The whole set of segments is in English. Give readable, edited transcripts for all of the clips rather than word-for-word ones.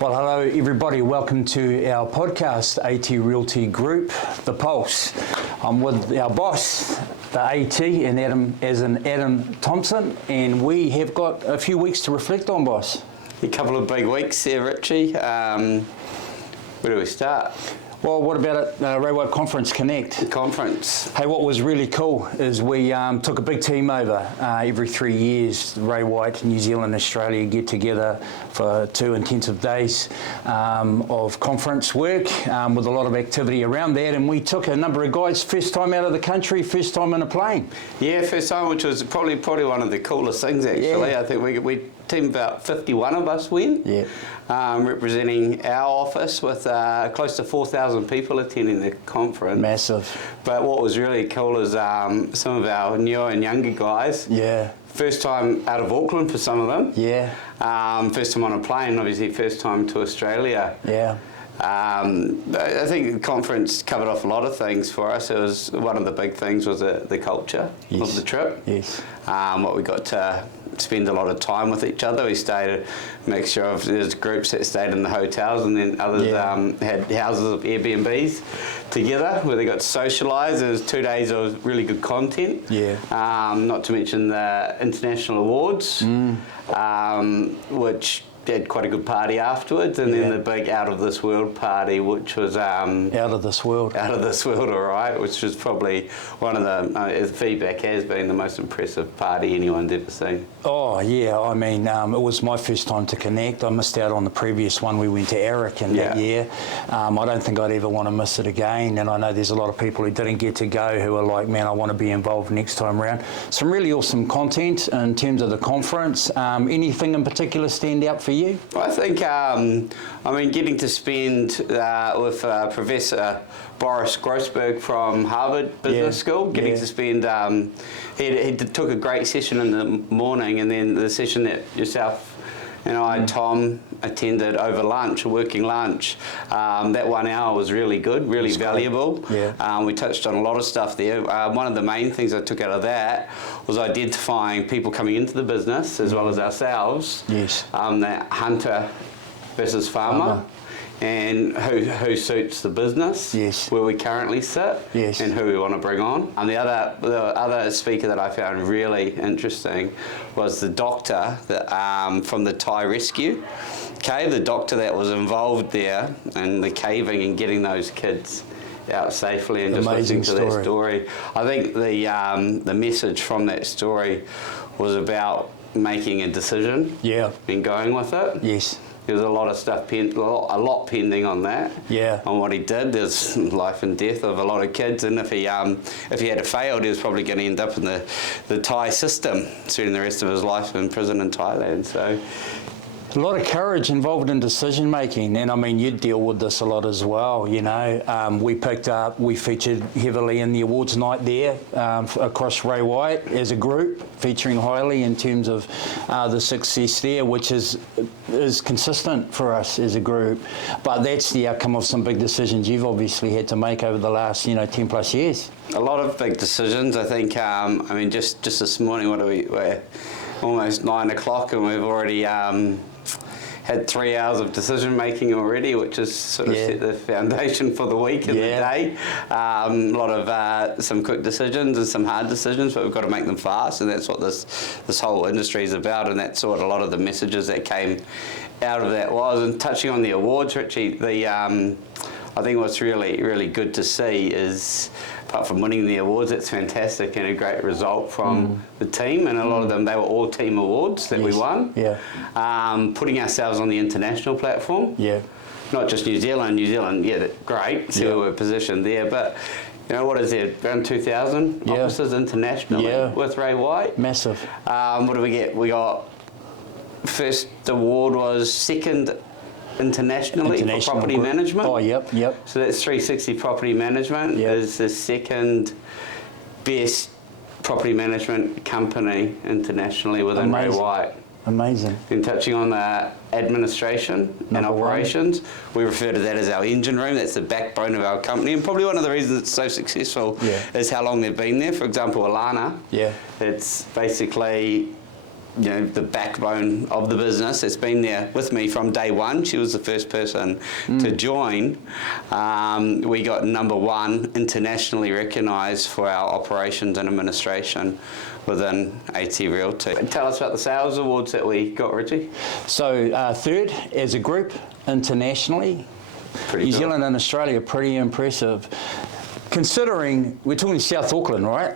Well, hello everybody. Welcome to our podcast, AT Realty Group, The Pulse. I'm with our boss, the AT, and Adam Thomson, and we have got a few weeks to reflect on, boss. A couple of big weeks there, Richie. Where do we start? Well, what about it, Ray White Conference Connect? Conference. Hey, what was really cool is we took a big team over. Every 3 years, Ray White, New Zealand, Australia get together for 2 intensive days of conference work with a lot of activity around that. And we took a number of guys, first time out of the country, first time in a plane. Yeah, first time, which was probably one of the coolest things, actually. Yeah. I think we teamed about 51 of us went. Yeah. Representing our office with close to 4,000 people attending the conference. Massive. But what was really cool is some of our newer and younger guys. Yeah. First time out of Auckland for some of them. Yeah. First time on a plane, obviously first time to Australia. Yeah. I think the conference covered off a lot of things for us. It was one of the big things was the culture of the trip. Yes. What we got to spend a lot of time with each other. We stayed a mixture of, there's groups that stayed in the hotels and then others had houses of Airbnbs together where they got to socialise. It was 2 days of really good content. Yeah. Not to mention the international awards, which had quite a good party afterwards, and then the big out of this world party, which was out of this world, all right, which was probably one of the feedback has been the most impressive party anyone's ever seen. Oh yeah, I mean it was my first time to connect. I missed out on the previous one. We went to Eric in that year. I don't think I'd ever want to miss it again, and I know there's a lot of people who didn't get to go who are like, man, I want to be involved next time around. Some really awesome content in terms of the conference. Anything in particular stand out for you? I think, getting to spend with Professor Boris Grossberg from Harvard Business School, getting to spend, he took a great session in the morning, and then the session that yourself and I, Tom, attended over lunch, a working lunch. That 1 hour was really good, really valuable. Yeah. We touched on a lot of stuff there. One of the main things I took out of that was identifying people coming into the business as well as ourselves. Yes. That hunter versus farmer. And who suits the business, where we currently sit, and who we want to bring on. And the other speaker that I found really interesting was the doctor that, from the Thai rescue cave, the doctor that was involved there in the caving and getting those kids out safely, and just listening to that story. I think the message from that story was about making a decision and going with it. Yes. There's a lot of stuff, a lot pending on that. Yeah. On what he did, there's life and death of a lot of kids, and if he had failed, he was probably going to end up in the Thai system, spending the rest of his life in prison in Thailand. So. A lot of courage involved in decision making, and I mean you deal with this a lot as well. You know, we featured heavily in the awards night there across Ray White as a group, featuring highly in terms of the success there, which is consistent for us as a group. But that's the outcome of some big decisions you've obviously had to make over the last 10 plus years. A lot of big decisions. I think. Just this morning, we're almost 9 o'clock, and we've already had 3 hours of decision making already, which has sort of set the foundation for the week and the day. A lot of some quick decisions and some hard decisions, but we've got to make them fast, and that's what this whole industry is about, and that's what a lot of the messages that came out of that was. And touching on the awards, Richie, I think what's really, really good to see is, apart from winning the awards, it's fantastic and a great result from the team, and a lot of them, they were all team awards that we won. Yeah. Putting ourselves on the international platform. Yeah. Not just New Zealand, great, so we're positioned there, but what is there, around 2,000 offices internationally with Ray White. Massive. What do we get? We got, first award was second internationally for property management. Oh, yep. So that's 360 Property Management is the second best property management company internationally within Ray White. Amazing. Then touching on the administration and operations, we refer to that as our engine room. That's the backbone of our company, and probably one of the reasons it's so successful is how long they've been there. For example, Alana, it's basically the backbone of the business. It's been there with me from day one. She was the first person to join. We got #1 internationally recognised for our operations and administration within A T Realty. Tell us about the sales awards that we got, Richie. So 3rd as a group internationally. Pretty New cool. Zealand and Australia, pretty impressive. Considering we're talking South Auckland, right?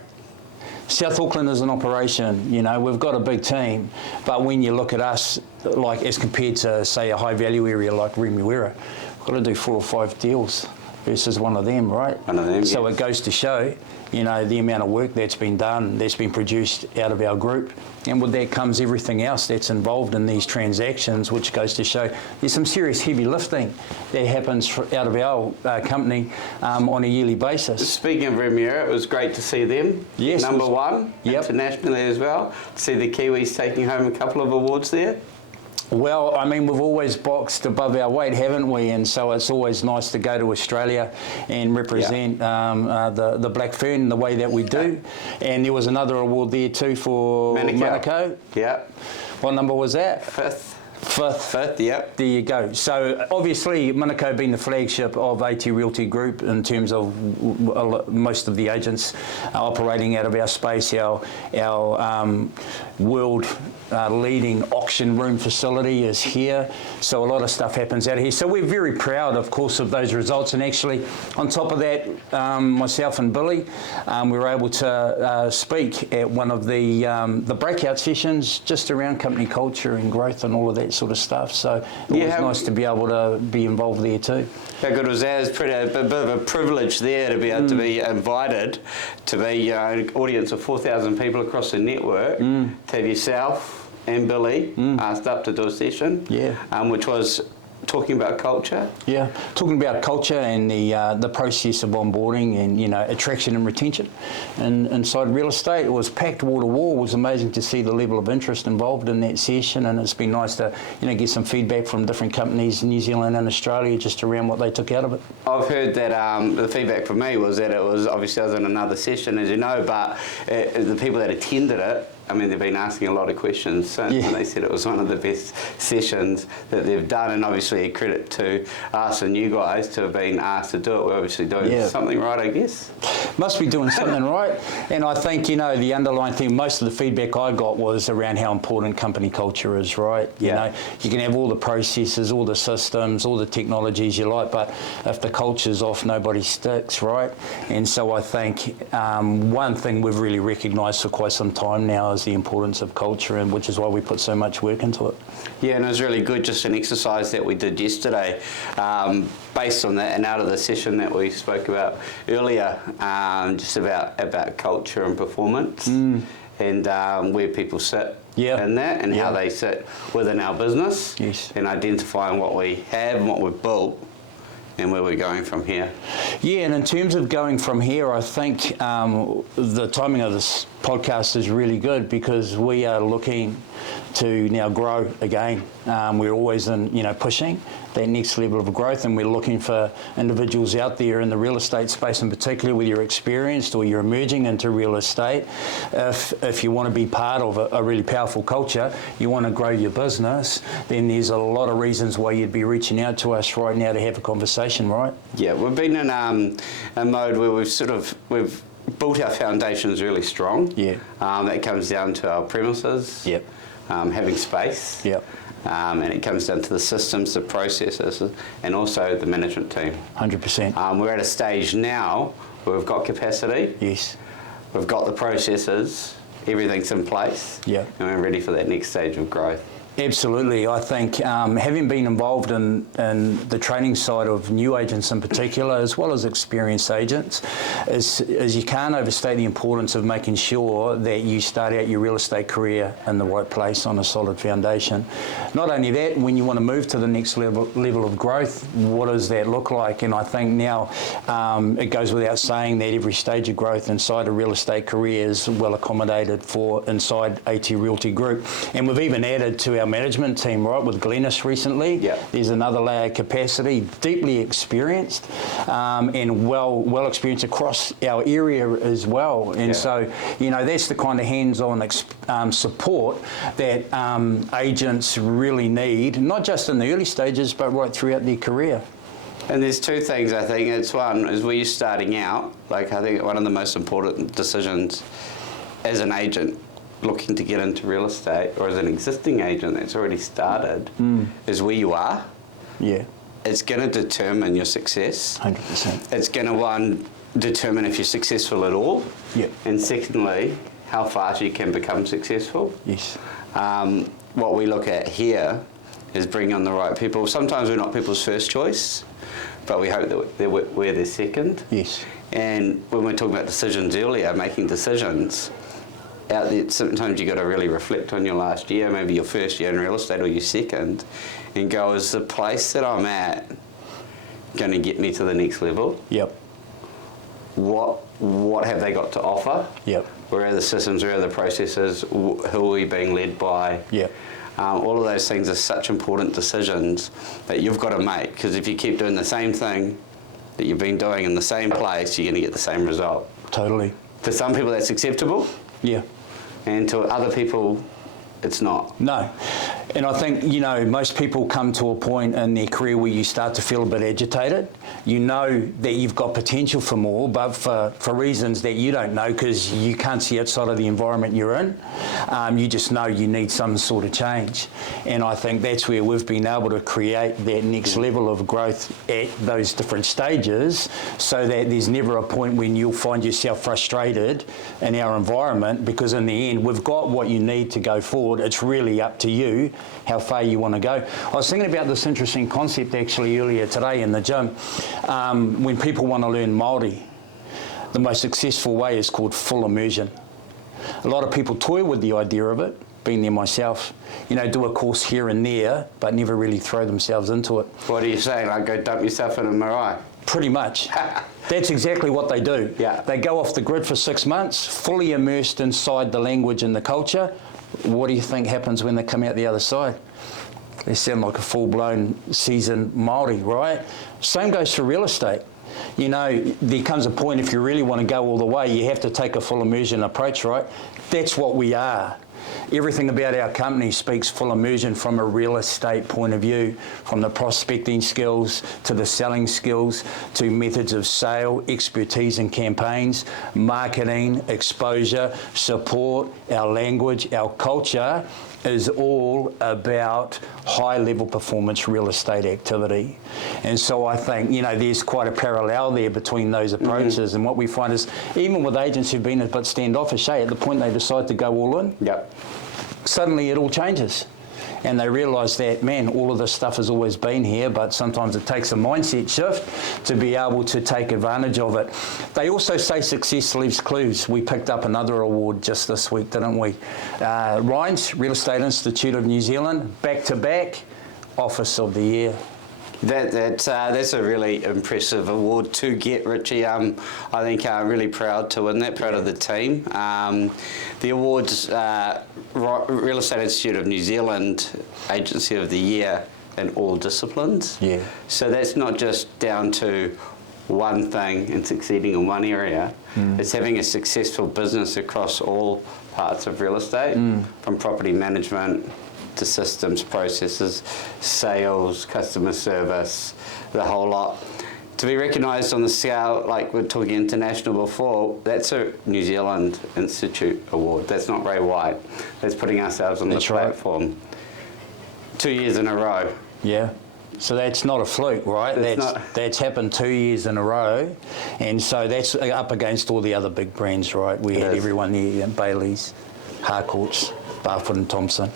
South Auckland is an operation, we've got a big team, but when you look at us, like as compared to, say, a high value area like Remuera, we've got to do 4 or 5 deals versus one of them, right? One of them, So yes. it goes to show, the amount of work that's been done, that's been produced out of our group. And with that comes everything else that's involved in these transactions, which goes to show there's some serious heavy lifting that happens out of our company on a yearly basis. Speaking of Remuera, it was great to see them. Yes, #1 Yep. internationally as well. To see the Kiwis taking home a couple of awards there. Well, I mean, we've always boxed above our weight, haven't we? And so it's always nice to go to Australia and represent the Black Fern the way that we do. And there was another award there too for Manukau. Yeah. What number was that? 5th. 5th. Yep. There you go. So obviously Manukau being the flagship of AT Realty Group in terms of most of the agents operating out of our space, our world leading auction room facility is here. So a lot of stuff happens out here. So we're very proud, of course, of those results. And actually, on top of that, myself and Billy, we were able to speak at one of the breakout sessions just around company culture and growth and all of that sort of stuff. So it was nice to be able to be involved there too. How good was that? It's a bit of a privilege there to be able to be invited to be an audience of 4,000 people across the network, to have yourself and Billy asked up to do a session, which was talking about culture. Yeah, talking about culture and the process of onboarding and attraction and retention. And inside real estate, it was packed wall to wall. It was amazing to see the level of interest involved in that session, and it's been nice to get some feedback from different companies in New Zealand and Australia just around what they took out of it. I've heard that the feedback from me was that it was obviously I was in another session, as you know, but the people that attended it, I mean, they've been asking a lot of questions, and they said it was one of the best sessions that they've done, and obviously a credit to us and you guys to have been asked to do it. We're obviously doing something right, I guess. Must be doing something right. And I think, the underlying thing, most of the feedback I got was around how important company culture is, right? You know, you can have all the processes, all the systems, all the technologies you like, but if the culture's off, nobody sticks, right? And so I think one thing we've really recognised for quite some time now is the importance of culture, and which is why we put so much work into it. Yeah, and it was really good, just an exercise that we did yesterday, based on that and out of the session that we spoke about earlier, just about culture and performance, and where people sit in that, and how they sit within our business, and identifying what we have and what we've built, and where we're going from here. Yeah, and in terms of going from here, I think the timing of this podcast is really good because we are looking to now grow again. We're always pushing that next level of growth, and we're looking for individuals out there in the real estate space in particular, whether you're experienced or you're emerging into real estate. If you want to be part of a really powerful culture, you want to grow your business, then there's a lot of reasons why you'd be reaching out to us right now to have a conversation, right? Yeah, we've been in a mode where we've built our foundations really strong. Yeah. That comes down to our premises. Yep. Having space. Yep. And it comes down to the systems, the processes, and also the management team. 100%. We're at a stage now where we've got capacity. Yes. We've got the processes. Everything's in place. Yeah. And we're ready for that next stage of growth. Absolutely. I think having been involved in the training side of new agents in particular, as well as experienced agents, is you can't overstate the importance of making sure that you start out your real estate career in the right place on a solid foundation. Not only that, when you want to move to the next level of growth, what does that look like? And I think now it goes without saying that every stage of growth inside a real estate career is well accommodated for inside AT Realty Group. And we've even added to our management team, right, with Glennis recently. Yeah. There's another layer of capacity, deeply experienced and well experienced across our area as well. And so, that's the kind of hands-on support that agents really need, not just in the early stages, but right throughout their career. And there's two things, I think. It's one, is when you're starting out, like I think one of the most important decisions as an agent looking to get into real estate, or as an existing agent that's already started, is where you are. Yeah. It's going to determine your success. 100%. It's going to, one, determine if you're successful at all. Yeah. And secondly, how fast you can become successful. Yes. What we look at here is bringing on the right people. Sometimes we're not people's first choice, but we hope that we're their second. Yes. And when we're talking about decisions earlier, making decisions, out there, sometimes you've got to really reflect on your last year, maybe your first year in real estate or your second, and go, is the place that I'm at going to get me to the next level? Yep. What have they got to offer? Yep. Where are the systems, where are the processes, who are we being led by? Yep. All of those things are such important decisions that you've got to make, because if you keep doing the same thing that you've been doing in the same place, you're going to get the same result. Totally. To some people that's acceptable, Yeah. and to other people it's not. No. And I think, most people come to a point in their career where you start to feel a bit agitated. You know that you've got potential for more, but for reasons that you don't know, because you can't see outside of the environment you're in, you just know you need some sort of change. And I think that's where we've been able to create that next level of growth at those different stages, so that there's never a point when you'll find yourself frustrated in our environment, because in the end, we've got what you need to go forward. It's really up to you how far you want to go. I was thinking about this interesting concept actually earlier today in the gym. When people want to learn Māori, the most successful way is called full immersion. A lot of people toy with the idea of it, being there myself, do a course here and there, but never really throw themselves into it. What are you saying? Like, go dump yourself in a marae? Pretty much. That's exactly what they do. Yeah. They go off the grid for 6 months, fully immersed inside the language and the culture. What do you think happens when they come out the other side? They sound like a full-blown seasoned Māori, right? Same goes for real estate. There comes a point, if you really want to go all the way, you have to take a full immersion approach, right? That's what we are. Everything about our company speaks full immersion from a real estate point of view, from the prospecting skills to the selling skills to methods of sale, expertise in campaigns, marketing, exposure, support, our language, our culture is all about high-level performance real estate activity. And so I think, there's quite a parallel there between those approaches. And what we find is, even with agents who've been a bit standoffish, at the point they decide to go all in, suddenly it all changes. And they realise that, man, all of this stuff has always been here, but sometimes it takes a mindset shift to be able to take advantage of it. They also say success leaves clues. We picked up another award just this week, didn't we? Rhines, Real Estate Institute of New Zealand, back-to-back Office of the Year. That's a really impressive award to get, Richie. I think I'm really proud to win that, proud of the team. The award's Real Estate Institute of New Zealand Agency of the Year in all disciplines. Yeah. So that's not just down to one thing and succeeding in one area. It's having a successful business across all parts of real estate, from property management to systems, processes, sales, customer service, the whole lot. To be recognised on the scale, like we're talking international before, that's a New Zealand Institute award. That's not Ray White. That's putting ourselves on the platform. Right. 2 years in a row. Yeah. So that's not a fluke, right? That's happened 2 years in a row. And so that's up against all the other big brands, right? We had everyone there, Bailey's, Harcourts, Barfoot and Thomson,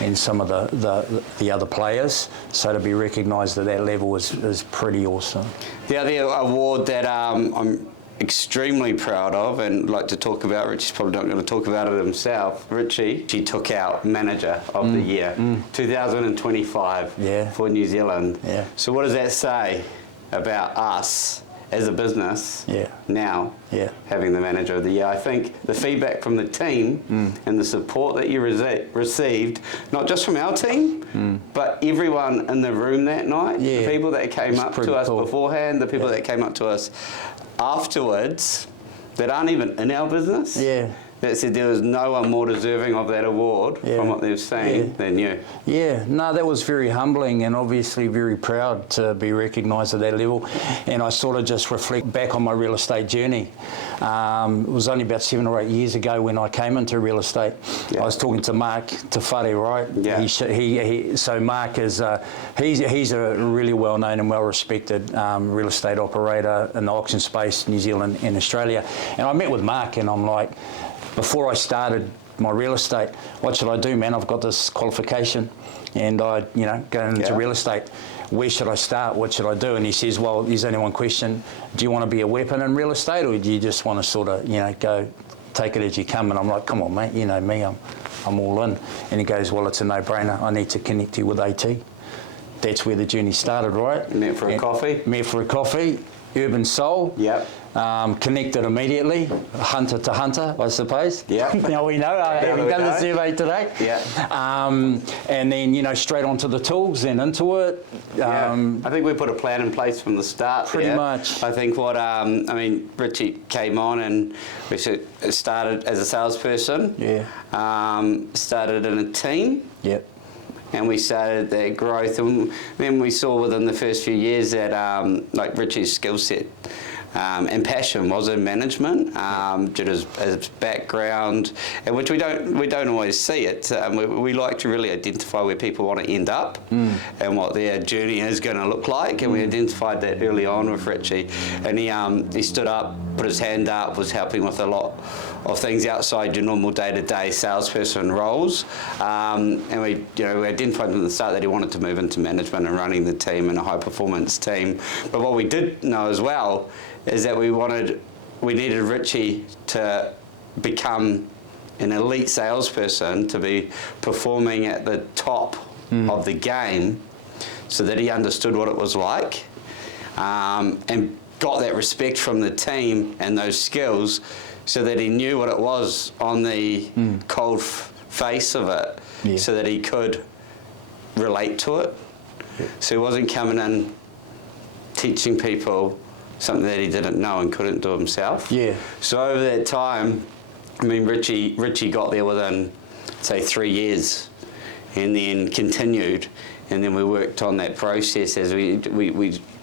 and some of the other players. So to be recognised at that level is pretty awesome. The other award that I'm extremely proud of and like to talk about, Richie's probably not going to talk about it himself. Richie, she took out Manager of the Year, 2025 for New Zealand. Yeah. So what does that say about us as a business Yeah. now, Yeah. having the manager of the year. I think the feedback from the team and the support that you received, not just from our team, but everyone in the room that night, Yeah. the people that came It's up pretty to us cool. beforehand, the people Yeah. that came up to us afterwards that aren't even in our business, Yeah. that said there was no one more deserving of that award Yeah. from what they've seen Yeah. than you. Yeah, no, that was very humbling and obviously very proud to be recognised at that level. And I sort of just reflect back on my real estate journey. It was only about 7 or 8 years ago when I came into real estate. Yeah. I was talking to Mark Tawhare, right? Yeah. So Mark is he's a really well-known and well-respected real estate operator in the auction space, New Zealand and Australia. And I met with Mark and I'm like, before I started my real estate, what should I do, man? I've got this qualification and I, go into Yeah. real estate. Where should I start? What should I do? And he says, well, there's only one question. Do you want to be a weapon in real estate or do you just want to sort of, go take it as you come? And I'm like, come on, mate, you know me, I'm all in. And he goes, well, it's a no-brainer. I need to connect you with AT. That's where the journey started, right? Met for a coffee. Met for a coffee. Urban Soul. Yep. Connected immediately, hunter to hunter, I suppose. Yeah. Now we know, having done the survey today. Yeah. And then, straight onto the tools and into it. Yeah. I think we put a plan in place from the start. Pretty there. much. I think Richie came on and we started as a salesperson. Yeah. Started in a team. Yep. And we started that growth, and then we saw within the first few years that Richie's skill set and passion was in management, due to his background, and which we don't always see it. We like to really identify where people want to end up and what their journey is going to look like, and we identified that early on with Richie, and he stood up, put his hand up, was helping with a lot of things outside your normal day-to-day salesperson roles, and we identified from the start that he wanted to move into management and running the team and a high-performance team. But what we did know as well is that we needed Richie to become an elite salesperson, to be performing at the top of the game, so that he understood what it was like, and got that respect from the team and those skills, so that he knew what it was on the cold face of it, Yeah. so that he could relate to it. Yeah. So he wasn't coming in teaching people something that he didn't know and couldn't do himself. Yeah. So over that time, Richie got there within, say, 3 years, and then continued, and then we worked on that process as we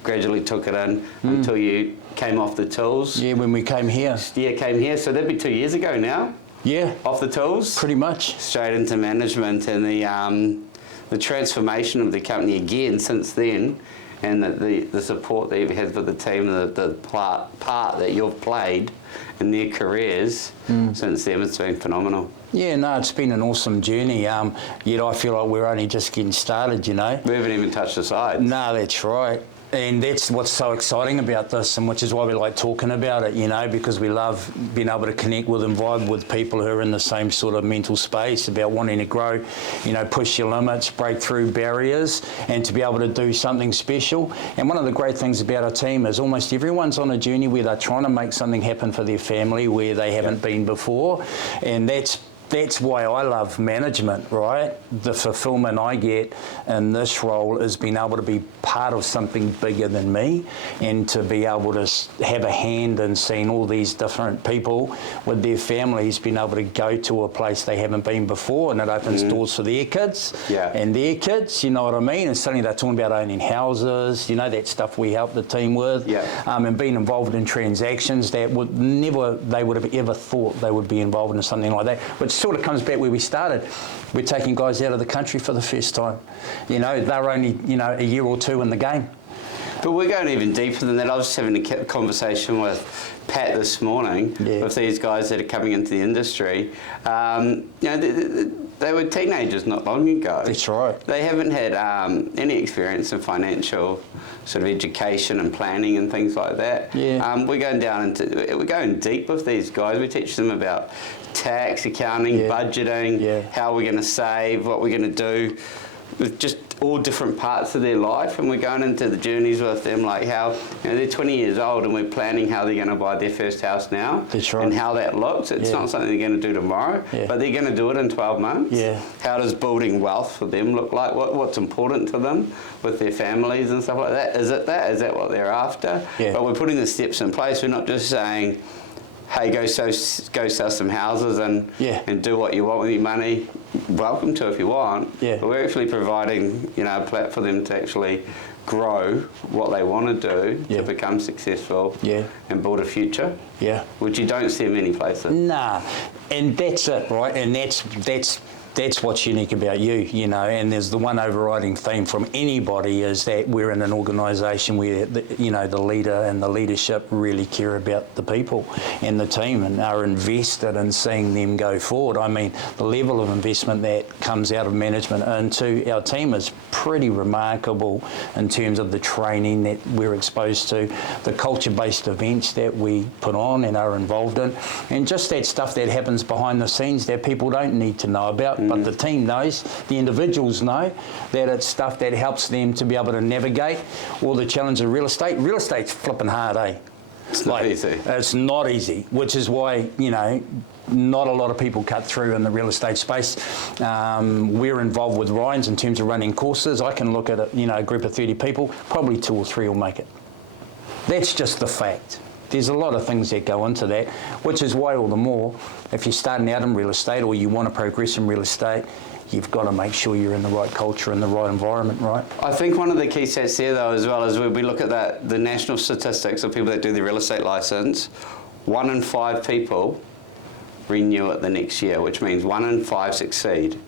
gradually took it in until you came off the tools. Yeah, when we came here. Yeah, came here. So that'd be 2 years ago now. Yeah. Off the tools. Pretty much. Straight into management, and the transformation of the company again since then, and the support that you've had for the team, the part that you've played in their careers since then, it's been phenomenal. Yeah, no, it's been an awesome journey. Yet I feel like we're only just getting started, We haven't even touched the sides. No, that's right. And that's what's so exciting about this, and which is why we like talking about it, because we love being able to connect with and vibe with people who are in the same sort of mental space about wanting to grow, push your limits, break through barriers, and to be able to do something special. And one of the great things about our team is almost everyone's on a journey where they're trying to make something happen for their family where they haven't been before, and that's why I love management, right? The fulfillment I get in this role is being able to be part of something bigger than me, and to be able to have a hand in seeing all these different people with their families being able to go to a place they haven't been before, and it opens doors for their kids and their kids, you know what I mean? And suddenly they're talking about owning houses, that stuff we help the team with, and being involved in transactions that they would have ever thought they would be involved in something like that, which sort of comes back where we started. We're taking guys out of the country for the first time. They're only, a year or two in the game. But we're going even deeper than that. I was having a conversation with Pat this morning with these guys that are coming into the industry. They were teenagers not long ago. That's right. They haven't had any experience in financial sort of education and planning and things like that. Yeah. We're going deep with these guys. We teach them about tax, accounting, budgeting, how we're going to save, what we're going to do, with just all different parts of their life, and we're going into the journeys with them, like how they're 20 years old and we're planning how they're going to buy their first house now. That's right. And how that looks. It's not something they're going to do tomorrow, but they're going to do it in 12 months. Yeah. How does building wealth for them look like? What's important to them with their families and stuff like that? Is it that? Is that what they're after? Yeah. But we're putting the steps in place. We're not just saying, hey, go sell some houses and do what you want with your money. Welcome to if you want. Yeah. But we're actually providing, a platform for them to actually grow what they want to do to become successful and build a future. Yeah. Which you don't see in many places. Nah, and that's it, right? And that's what's unique about you, and there's the one overriding theme from anybody is that we're in an organisation where, the leader and the leadership really care about the people and the team and are invested in seeing them go forward. I mean, the level of investment that comes out of management into our team is pretty remarkable in terms of the training that we're exposed to, the culture-based events that we put on and are involved in, and just that stuff that happens behind the scenes that people don't need to know about. But the team knows, the individuals know that it's stuff that helps them to be able to navigate all the challenge of real estate. Real estate's flipping hard, eh? It's not easy. It's not easy, which is why, not a lot of people cut through in the real estate space. We're involved with Ryan's in terms of running courses. I can look at a group of 30 people, probably 2 or 3 will make it. That's just the fact. There's a lot of things that go into that, which is why all the more, if you're starting out in real estate or you want to progress in real estate, you've got to make sure you're in the right culture and the right environment, right? I think one of the key stats there, though, as well, is when we look at the national statistics of people that do the real estate licence, 1 in 5 people renew it the next year, which means 1 in 5 succeed.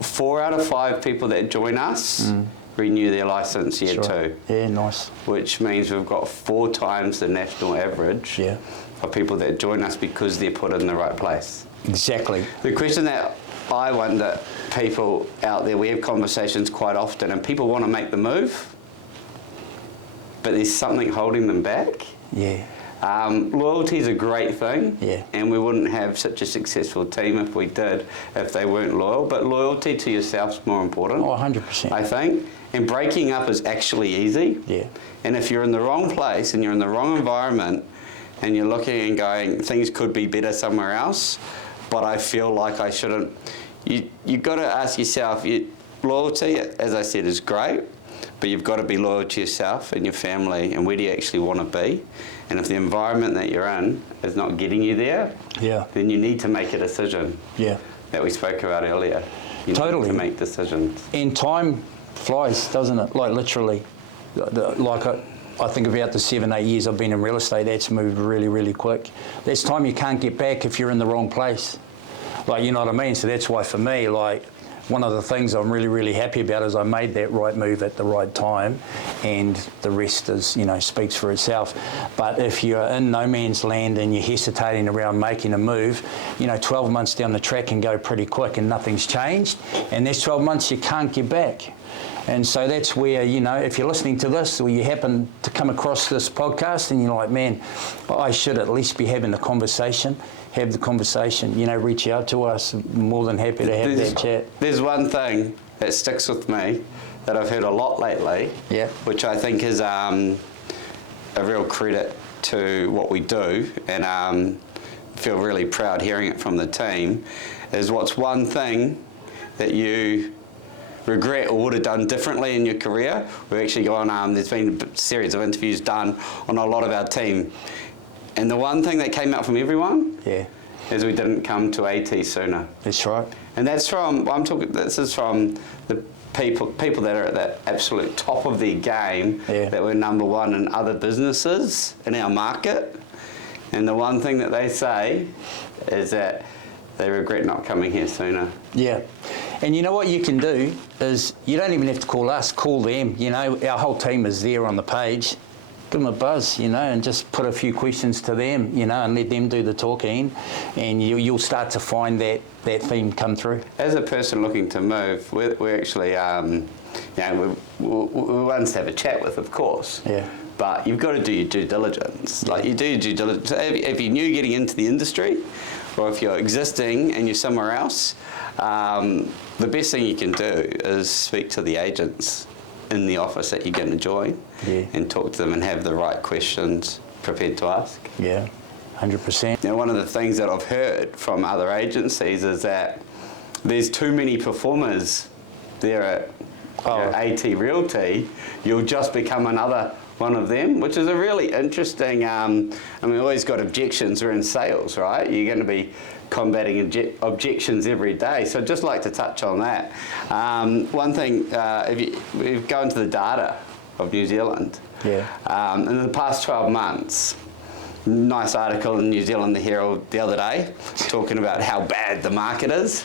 4 out of 5 people that join us renew their licence year 2. Yeah, nice. Which means we've got 4 times the national average of people that join us because they're put in the right place. Exactly. The question that I wonder, people out there, we have conversations quite often and people want to make the move, but there's something holding them back. Yeah. Loyalty is a great thing, Yeah. and we wouldn't have such a successful team if they weren't loyal, but loyalty to yourself is more important. Oh, 100%. I think. And breaking up is actually easy. Yeah. And if you're in the wrong place and you're in the wrong environment and you're looking and going, things could be better somewhere else, but I feel like I shouldn't, you've got to ask yourself, loyalty, as I said, is great, but you've got to be loyal to yourself and your family and where do you actually want to be. And if the environment that you're in is not getting you there, then you need to make a decision that we spoke about earlier. You need to make decisions. And time flies, doesn't it? Like literally. I think about the 7-8 years I've been in real estate, that's moved really, really quick. There's time you can't get back if you're in the wrong place. Like, you know what I mean? So that's why for me, like, one of the things I'm really, really happy about is I made that right move at the right time, and the rest is, speaks for itself. But if you're in no man's land and you're hesitating around making a move, 12 months down the track can go pretty quick and nothing's changed. And there's 12 months you can't get back. And so that's where, if you're listening to this or you happen to come across this podcast and you're like, man, I should at least be having the conversation, have the conversation, reach out to us. More than happy to have that chat. There's one thing that sticks with me that I've heard a lot lately, which I think is a real credit to what we do, and feel really proud hearing it from the team, is what's one thing that you regret or would have done differently in your career. We've actually gone, there's been a series of interviews done on a lot of our team. And the one thing that came out from everyone is we didn't come to AT sooner. That's right. And that's from, this is from the people that are at that absolute top of their game, that were number 1 in other businesses in our market. And the one thing that they say is that they regret not coming here sooner. Yeah. And you know what you can do is you don't even have to call us, call them. Our whole team is there on the page. Give them a buzz, and just put a few questions to them, and let them do the talking, and you'll start to find that theme come through. As a person looking to move, we're actually, we want to have a chat with, of course. Yeah. But you've got to do your due diligence. Like, you do your due diligence. If you're new getting into the industry, or if you're existing and you're somewhere else, the best thing you can do is speak to the agents in the office that you're going to join and talk to them and have the right questions prepared to ask. Yeah, 100%. Now, one of the things that I've heard from other agencies is that there's too many performers there at A T Realty. You'll just become another one of them, which is a really interesting, we always got objections. We're in sales, right? You're going to be combating objections every day. So I'd just like to touch on that. One thing, if you go into the data of New Zealand, in the past 12 months, nice article in New Zealand, the Herald, the other day, talking about how bad the market is,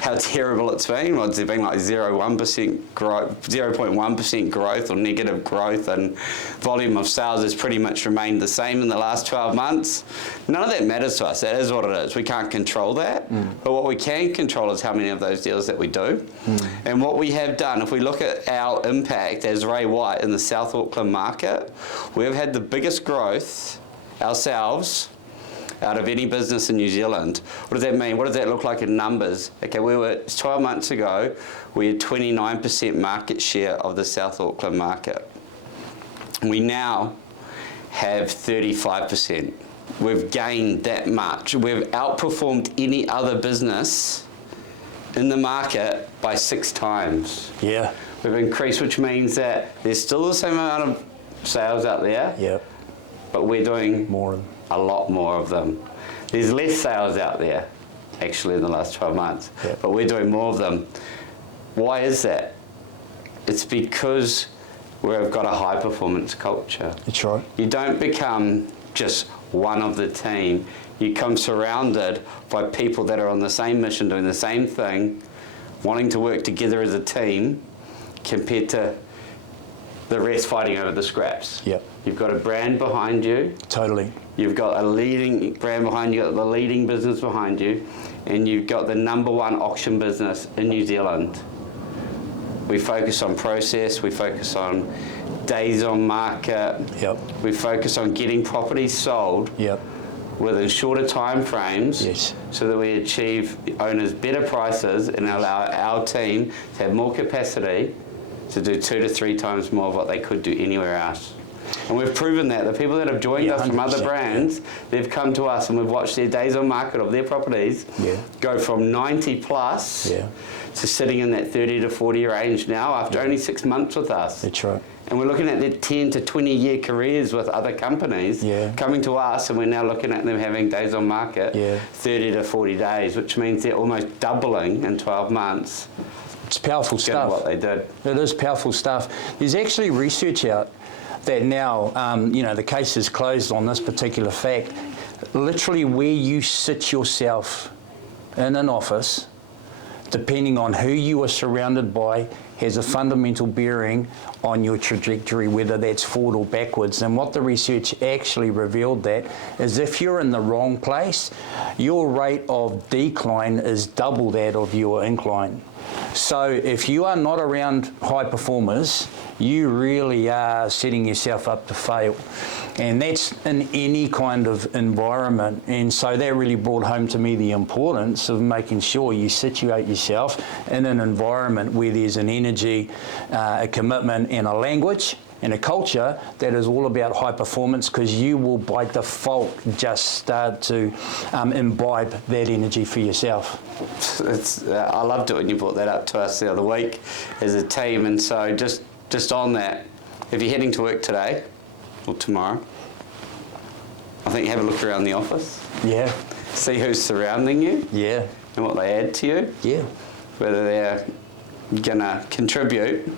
how terrible it's been. Well, it's been like 0.1% growth or negative growth, and volume of sales has pretty much remained the same in the last 12 months. None of that matters to us. That is what it is. We can't control that. But what we can control is how many of those deals that we do. And what we have done, if we look at our impact as Ray White in the South Auckland market, we've had the biggest growth ourselves out of any business in New Zealand. What does that mean? What does that look like in numbers? Okay, 12 months ago, we had 29% market share of the South Auckland market. We now have 35%. We've gained that much. We've outperformed any other business in the market by 6 times. Yeah. We've increased, which means that there's still the same amount of sales out there. But we're doing a lot more of them. There's less sales out there, actually, in the last 12 months, but we're doing more of them. Why is that? It's because we've got a high-performance culture. That's right. You don't become just one of the team. You come surrounded by people that are on the same mission, doing the same thing, wanting to work together as a team, compared to the rest fighting over the scraps. You've got a brand behind you. Totally. You've got a leading brand behind you, you've got the leading business behind you, and you've got the #1 auction business in New Zealand. We focus on process, we focus on days on market, we focus on getting properties sold within shorter time frames so that we achieve owners better prices and allow our team to have more capacity to do 2 to 3 times more of what they could do anywhere else. And we've proven that. The people that have joined us from other brands, they've come to us and we've watched their days on market of their properties go from 90 plus to sitting in that 30 to 40 range now after only 6 months with us. That's right. And we're looking at their 10 to 20 year careers with other companies coming to us, and we're now looking at them having days on market 30 to 40 days, which means they're almost doubling in 12 months. It's powerful stuff. What they did. It is powerful stuff. There's actually research out that now, the case is closed on this particular fact. Literally where you sit yourself in an office, depending on who you are surrounded by, has a fundamental bearing on your trajectory, whether that's forward or backwards. And what the research actually revealed that is if you're in the wrong place, your rate of decline is double that of your incline. So if you are not around high performers, you really are setting yourself up to fail. And that's in any kind of environment. And so that really brought home to me the importance of making sure you situate yourself in an environment where there's an energy, a commitment and a language and a culture that is all about high performance, because you will by default just start to imbibe that energy for yourself. I loved it when you brought that up to us the other week as a team. And so just on that, if you're heading to work today or tomorrow, I think have a look around the office. See who's surrounding you. And what they add to you. Whether they're gonna contribute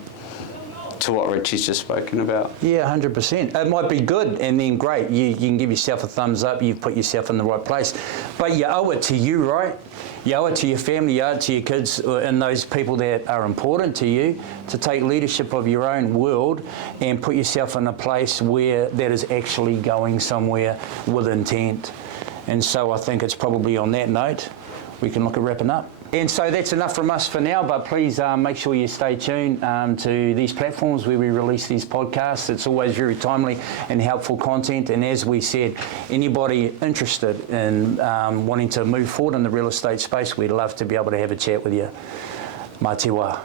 to what Richie's just spoken about. 100%. It might be good and then great. You can give yourself a thumbs up, you've put yourself in the right place. But you owe it to you, right? You owe it to your family, you owe it to your kids and those people that are important to you to take leadership of your own world and put yourself in a place where that is actually going somewhere with intent. And so I think it's probably on that note we can look at wrapping up. And so that's enough from us for now, but please make sure you stay tuned to these platforms where we release these podcasts. It's always very timely and helpful content. And as we said, anybody interested in wanting to move forward in the real estate space, we'd love to be able to have a chat with you. Mā te wā.